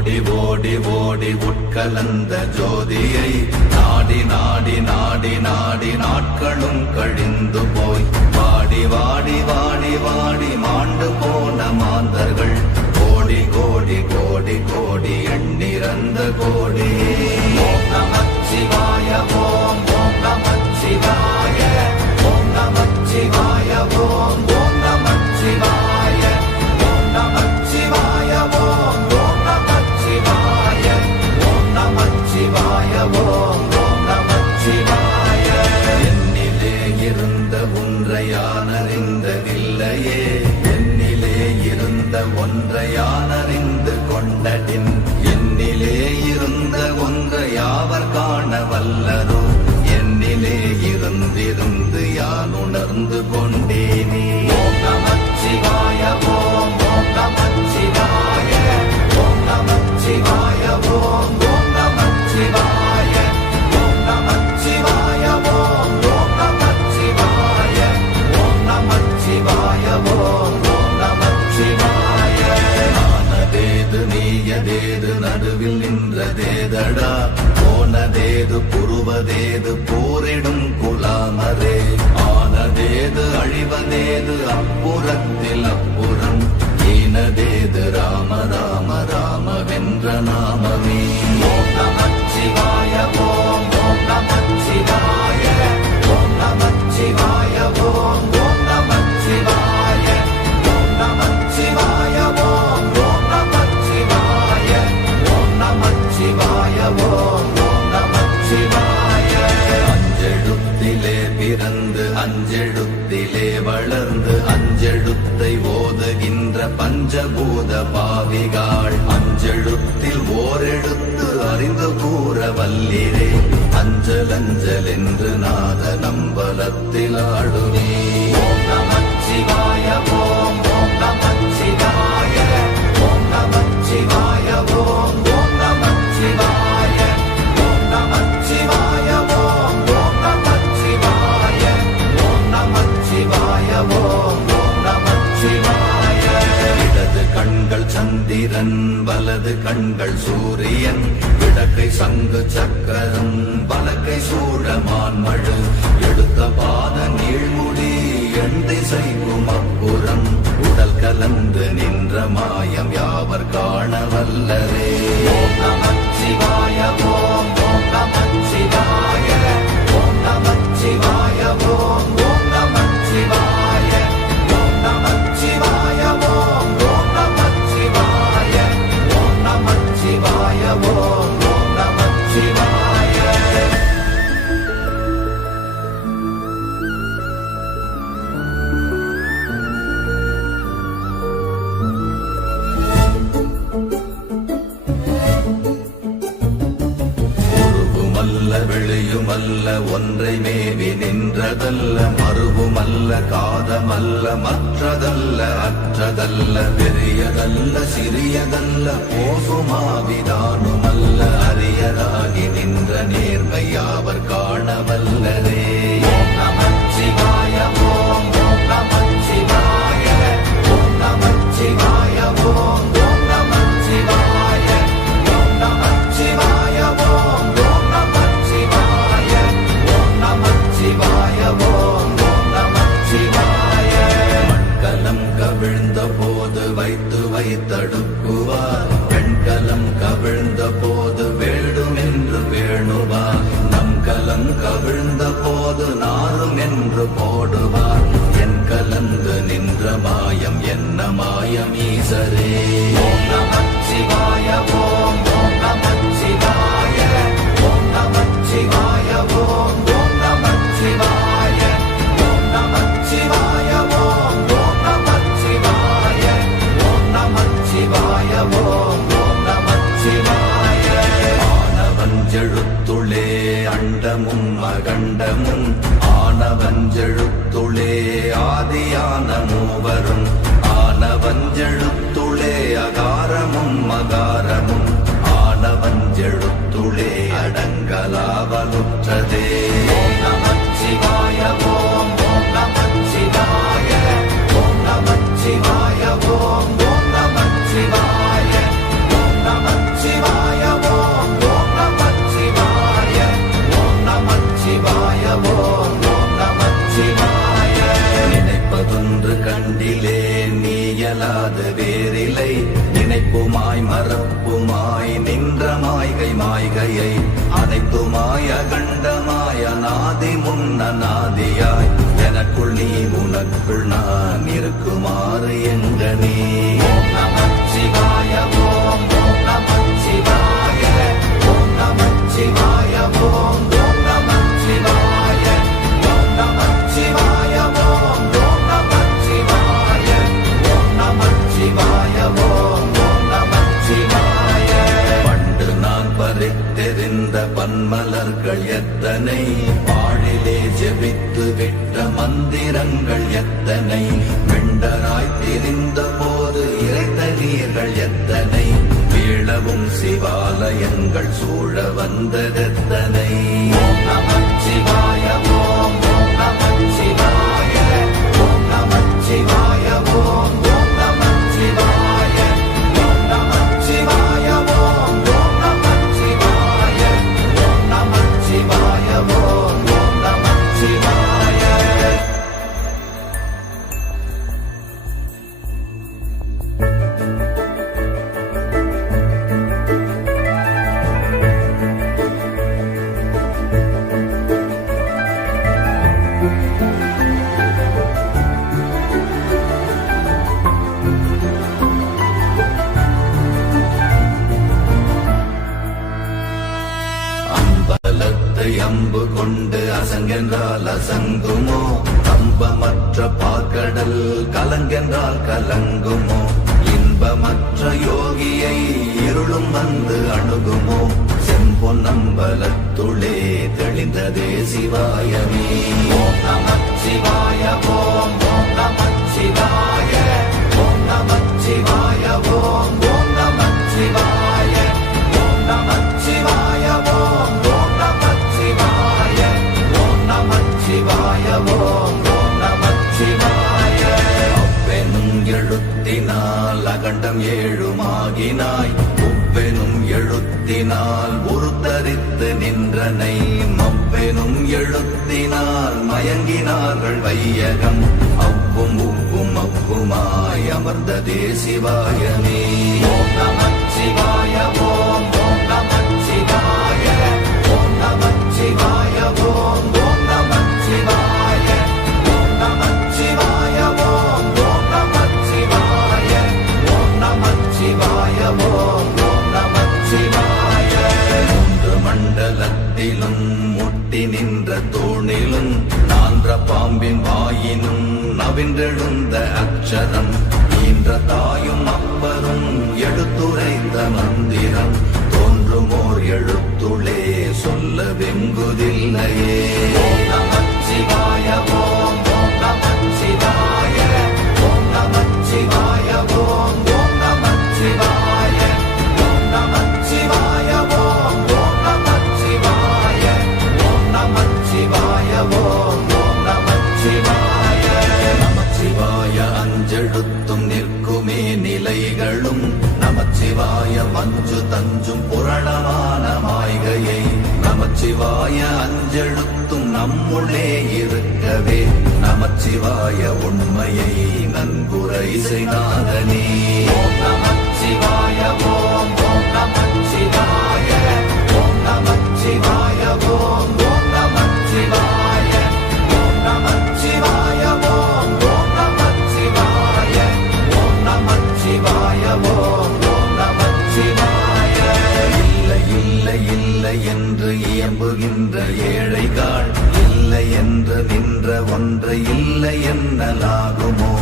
ஓடி ஓடி ஓடி உட்கலந்த ஜோதியை நாடி நாடி நாடி நாடி நாட்களும் கழிந்து போய் வாடி வாடி வாடி வாடி மாண்டு போன மாந்தர்கள் கோடி கோடி கோடி கோடி எண்ணிறந்த கோடி. ஓம் நமச்சிவாய ஓம் ஓம் நமச்சிவாய ஓம் நமச்சிவாய ஓம் ஓம் நமச்சிவாய ஓம் நமச்சிவாய ஓம் ஓம் நமச்சிவாய ஓம் நமச்சிவாய ஓம் ஓம் நமச்சிவாய. என்னிலே இருந்த ஒன்றை யான் அறிந்ததில்லையே, என்னிலே இருந்த ஒன்றை யான் அறிந்து கொண்டடின், என்னிலே இருந்த ஒன்றை யாவர் காண வல்லரோ, என்னிலே இருந்திருந்து யான் உணர்ந்து கொண்டேனே. ஓம் நமச்சிவாய ஓம் ஓம் நமச்சிவாய ஓம் நமச்சிவாய ஓம் ஓம் நமச்சிவாய ஓம் நமச்சிவாய ஓம் ஓம் நமச்சிவாய ஓம் நமச்சிவாய ஓம் ஓம் நமச்சிவாய. ஆனதேது நீயதேது நடுவில் நின்றதேதடா, போனதேது புருவதேது போரிடும் குலாமரே, ஆனதேது அழிவதேது அப்புறத்தில் அப்புறம், ஈனதேது ராம ராம ராம வென்ற நாமமே. ஓம் நமச்சிவாய ஓம் ஓம் நமச்சிவாய ஓம் நமச்சிவாய ஓம் ஓம் நமச்சிவாய ஓம் நமச்சிவாய ஓம் ஓம் நமச்சிவாய ஓம் நமச்சிவாய ஓம் ஓம் நமச்சிவாய. அஞ்செழுத்திலே பிறந்து அஞ்செழுத்திலே வளர்ந்து அஞ்செழுத்தை ஓதுகின்ற பஞ்சபூத பாவிகாள், அஞ்செழுத்தில் ஓரெழுத்து அறிந்து கூற வல்லிரே, அஞ்சல் அஞ்சல் என்று நாத நம்பலத்தில் ஆடுவே. ஓம் நமச்சிவாய ஓம் ஓம் நமச்சிவாய ஓம் நமச்சிவாய ஓம் ஓம் நமச்சிவாய ஓம் நமச்சிவாய ஓம் ஓம் நமச்சிவாய ஓம் நமச்சிவாய ஓம் ஓம் நமச்சிவாய. இடது கண்கள் சந்திரன் வலது கண்கள் சூரியன், இடக்கை சங்கு சக்கரம் வலக்கை சூழமான் மழு, எடுத்த பாத நீழ்முடி எண் திசைக்கும் அப்புறம், உடல் கலந்து நின்ற மாயம் யாவர் காண வல்லரே. ஓம் நமச்சிவாய ஓம் ஓம் நமச்சிவாய ஓம் நமச்சிவாய ஓம் ஓம் நமச்சிவாய ஓம் நமச்சிவாய ஓம் ஓம் நமச்சிவாய ஓம் நமச்சிவாய ஓம் ஓம் நமச்சிவாய. உருவுமல்ல வெளியுமல்ல ஒன்றை மேவி நின்றதல்ல, மறுவுமல்ல காதமல்ல மற்றதல்ல அற்றதல்ல, பெரியதல்ல சிறியதல்ல போசுமாவிதானுமல்ல, அரியராகி நின்ற நேர்மை யாவர் காண வல்லரே. ஓம் நமச்சிவாய ஓம் ஓம் நமச்சிவாய ஓம் நமச்சிவாய ஓம் ஓம் நமச்சிவாய ஓம் நமச்சிவாய ஓம் ஓம் நமச்சிவாய ஓம் நமச்சிவாய ஓம் ஓம் நமச்சிவாய. மண்கலம் கவிழ்ந்த போது வைத்து வைத்தடுக்குவார், பெண்கலம் கவிழ்ந்த போது வேடும் என்று வேணுவார், நம் கலம் கவிழ்ந்த போது நாரும் என்று போடுவார், என் கலந்து நின்ற மாயம் என்ன மாயம் ஈசரே. ஓம் நமச்சிவாய ஓம் ஓம் நமச்சிவாய ஓம் நமச்சிவாய ஓம் ஓம் நமச்சிவாய ஓம் நமச்சிவாய ஓம் ஓம் நமச்சிவாய ஓம் நமச்சிவாய ஓம் ஓம் நமச்சிவாய. ஆனவஞ்செழுத்துளே அண்டமும் அகண்டமும், ஆனவஞ்செழுத்துளே ஆதியான மூவரும், ஆனவஞ்செழுத்துளே அகாரமும் மகாரமும், ஆனவஞ்செழுத்துளே அடங்கலாவலுற்றதே. ஓம் நமச்சிவாய ஓம் ஓம் நமச்சிவாய ஓம் நமச்சிவாய ஓம் ஓம் நமச்சிவாய ஓம் நமச்சிவாய ஆதி முன்னநாதியாய் எனக்குள் நீ உனக்குள் நான் இருக்குமாறு எங்க நீ ஓம் நமச்சிவாய ஓம் ஓம் நமச்சிவாய ஓம் நமச்சிவாய ஓம் ஓம் நமச்சிவாய ஓம் நமச்சிவாய ஓம் ஓம் நமச்சிவாய ஓம் நமச்சிவாய ஓம் ஓம் நமச்சிவாய பண்டு நான் பறித்தெறிந்த பன்மலர்கள் எத்தனை பாழிலே ஜெபித்து விட்ட மந்திரங்கள் எத்தனை வெண்டராய் திரிந்த போது இறைத்த நீர்கள் எத்தனை வீழவும் சிவாலயங்கள் சூழ வந்ததெத்தனை ஓம் நமச்சிவாய ஓம் ஓம் நமச்சிவாய ஓம் நமச்சிவாய ஓம் ஓம் நமச்சிவாய ஓம் நமச்சிவாய ஓம் ஓம் நமச்சிவாய ஓம் நமச்சிவாய ஓம் ஓம் நமச்சிவாய அம்பலத்தை அம்பு கொண்டு அசங்கென்றால் அசங்குமோ கம்பமற்ற பாக்கடல் கலங்கென்றால் கலங்குமோ இன்பமற்ற யோகியை இருளும் வந்து அணுகுமோ செம்பொன்னம்பலத்துளே தெளிந்ததே சிவாயமே ஓம் நமச்சிவாய ஓம் ஓம் நமச்சிவாய ஓம் நமச்சிவாய ஓம் ஓம் நமச்சிவாய ஓம் நமச்சிவாய ஓம் ஓம் நமச்சிவாய ஓம் நமச்சிவாய ஓம் ஓம் நமச்சிவாய அப்பெனும் எழுத்தினால் அகண்டம் ஏழுமாகினாய் உப்பெனும் எழுத்தினால் உருத்தரித்து நின்றனை மப்பெனும் எழுத்தினால் மயங்கினார்கள் வையகம் அவ்வும் உவ்வும் அவ்வுமாய் அமர்ந்ததே சிவாயமே ஓம் நமச்சிவாய ஓம் ஓம் நமச்சிவாய ஓம் நமச்சிவாய ஓம் ஓம் நமச்சிவாய ஓம் நமச்சிவாய ஓம் ஓம் நமச்சிவாய ஓம் நமச்சிவாய ஓம் ஓம் நமச்சிவாய மூன்று மண்டலத்திலும் முட்டி நின்ற தூணிலும் நான்ற பாம்பின் வாயினும் நவின்றெழுந்த அக்ஷரம் ஈன்ற தாயும் அப்பரும் எழுத்துரைத்த மந்திரம் தோன்றுமோர் எழுத்துளே சொல்ல வெங்குதில்லையே ஓம் நமச்சிவாய ஓம் ஓம் நமச்சிவாய ஓம் நமச்சிவாய ஓம் ஓம் நமச்சிவாய ஓம் நமச்சிவாய ஓம் ஓம் நமச்சிவாய ஓம் நமச்சிவாய ஓம் ஓம் நமச்சிவாய நமச்சிவாய அஞ்செழுத்தும் நிற்குமே நிலைகளும் நமச்சிவாய மஞ்சு தஞ்சும் புரணமான மாய்கையை நமச்சிவாய அஞ்செழுத்தும் நம்முள்ளே இருக்கவே நமச்சிவாய உண்மையை நன்குரை செய்தாதனே ஓம் நமச்சிவாய ஓம் ஓம் நமச்சிவாய ஓம் நமச்சிவாய ஓம் ஓம் நமச்சிவாய ஓம் நமச்சிவாய ஓம் ஓம் நமச்சிவாய ஓம் நமச்சிவாய ஓம் ஓம் நமச்சிவாய இல்லை இல்லை இல்லை என்று இயம்புகின்ற ஏழைகள் இல்லை என்று நின்ற ஒன்று இல்லை என்னலாகுமோ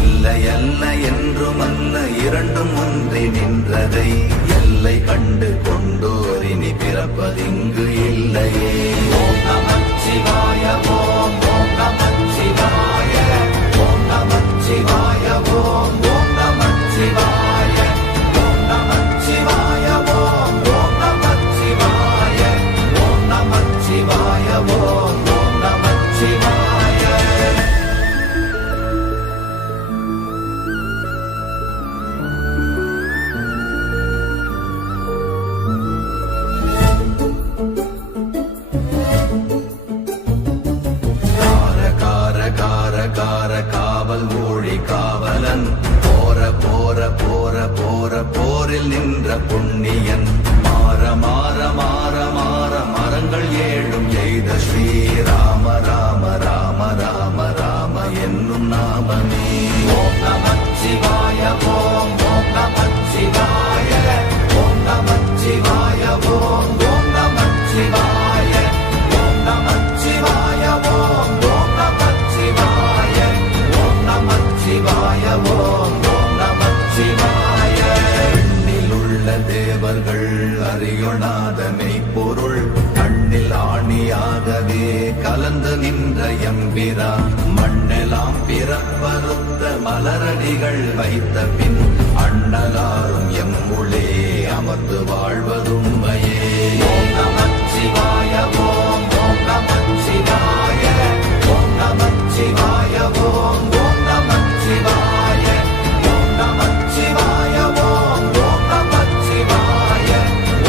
இல்லை அல்ல என்றுமல்ல இரண்டும் ஒன்றி நின்றதை எல்லை கண்டு கொண்டோரினி பிறப்பதிங்கு இல்லையே ஓம் நமச்சிவாய ஓம் ஓம் நமச்சிவாய ஓம் நமச்சிவாய ஓம் ஓம் நமச்சிவாய ஓம் நமச்சிவாய ஓம் ஓம் நமச்சிவாய ஓம் நமச்சிவாய ஓம் ஓம் நமச்சிவாய காவல் ஊழி காவலன் போற போற போற போற போரில் நின்ற புண்ணியன் மாற மாற மாற மாற மரங்கள் ஏழும் எய்த ஸ்ரீராம நின்ற எம்பிரா மண்ணெல்லாம் பிறப்பறுத்த மலரடிகள் வைத்த பின் அண்ணலாரும் எம்முளே அமர்ந்து வாழ்வதுண்மையே. ஓம் நமச்சிவாய ஓம் ஓம் நமச்சிவாய ஓம் நமச்சிவாய ஓம் ஓம் நமச்சிவாய ஓம் நமச்சிவாய ஓம் ஓம் நமச்சிவாய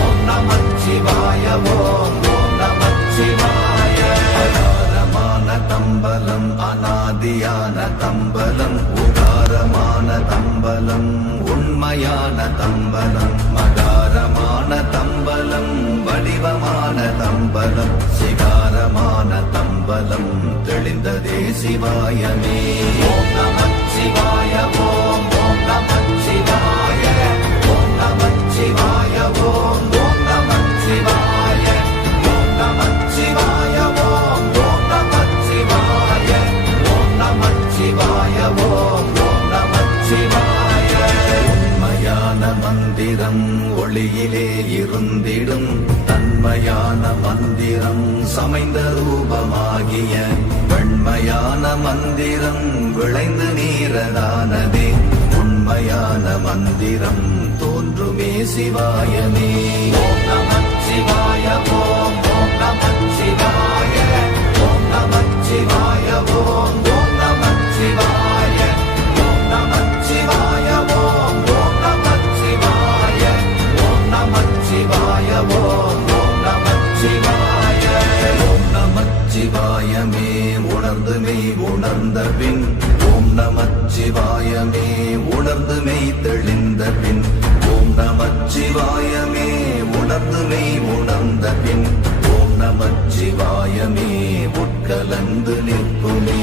ஓம் நமச்சிவாய ஓம் ஓம் நமச்சிவாய. அகாரமான தம்பலம் அநாதியான தம்பலம் உகாரமான தம்பலம் உண்மையான தம்பலம் மகாரமான தம்பலம் வடிவமான தம்பலம் சிகாரமான தம்பலம் தெளிந்ததே சிவாயமே. ஓம் நமச்சிவாய ஓம் ஓம் நமச்சிவாய ஓம் நமச்சிவாய ஓம் ஓம் நமச்சிவாய ஓம் நமச்சிவாய ஓம் ஓம் நமச்சிவாய ஓம் நமச்சிவாய ஓம் ஓம் நமச்சிவாய. உண்மையான மந்திரம் ஒளியிலே இருந்திடும் தன்மையான மந்திரம் சமைந்த ரூபமாகிய வெண்மையான மந்திரம் விளைந்து நீரதானதே உண்மையான மந்திரம் தோன்றுமே சிவாயமே. ஓம் நமச்சிவாய ஓம் ஓம் நமச்சிவாய ஓம் நமச்சிவாய ஓம் ஓம் நமச்சிவாய ஓம் நமச்சிவாய ஓம் ஓம் நமச்சிவாய ஓம் நமச்சிவாய ஓம் ஓம் நமச்சிவாய. ஓம் நமச்சிவாயமே உணர்ந்து மெய் உணர்ந்த பின் ஓம் நமச்சிவாயமே உணர்ந்து மெய் தெளிந்த பின் ஓம் நமச்சிவாயமே உணர்ந்து மெய் உணர்ந்த பின் ஓம் நமச்சிவாயமே உட்கலந்து நிற்குமே.